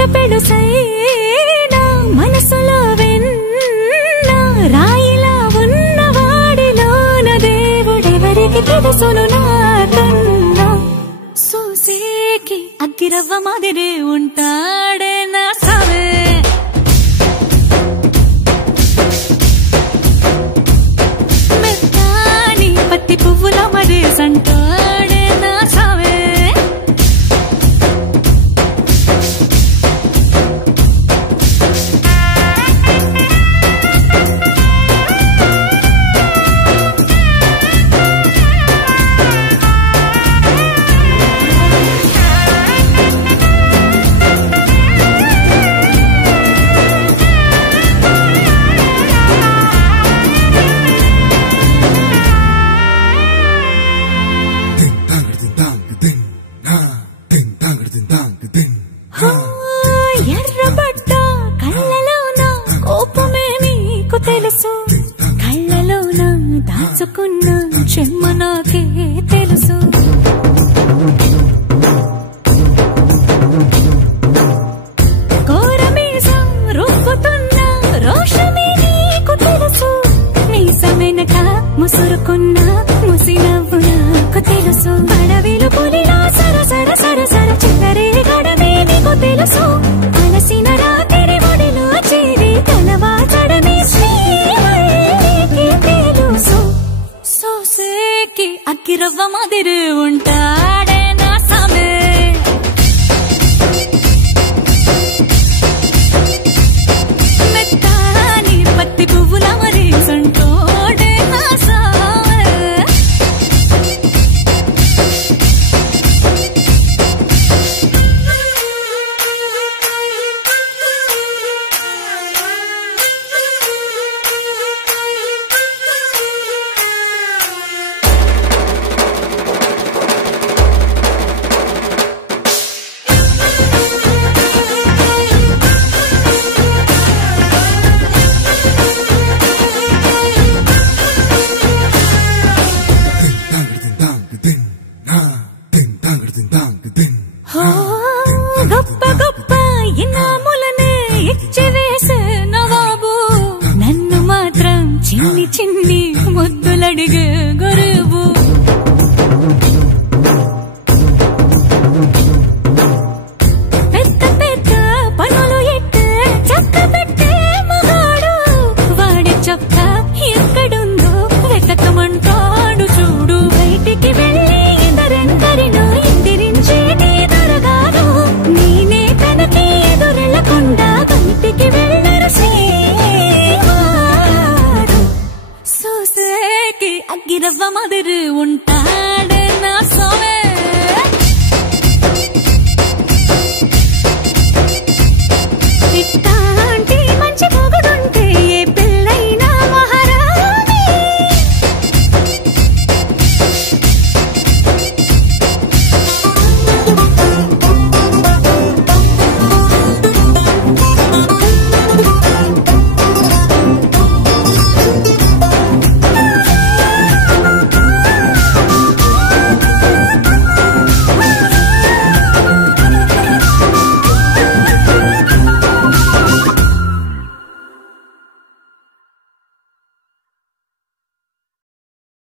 మాట పెడుసైనా మనసులో వెన్న రాయిలా ఉన్నవాడిలోన దేవుడెవరికి తెలుసును నాకన్నా సూసేకి అగ్గిరవ్వ మాదిరే ఉంటాడే నా సావే మెత్తాని పత్తి పువ్వుల మరి సంటాడే నా సావే ఎర్రబడ్డ కళ్ళలోన కోపమే నీకు తెలుసు కళ్ళలోన దాచుకున్న చెమ్మ నాకే తెలుసు కోరమీసం రుబ్బుతున్న రోషమే నీకు తెలుసు మీసమెనక ముసురుకున్న ముసినవ్వు నాకు తెలుసు అడవిలు పులిలా సరసర సరసర చిల్లరే గడమే నీకు తెలుసు అలసిన రాత్రి ఒడిలో చేరి తలవాచడమే శ్రీవల్లికి తెలుసు సోసేకి అగ్గిరవ్వ మాదిరి ఉంటాడే నా సామే మెత్తాని పత్తి పువ్వుల మరి సంటోడే నా సామే Oh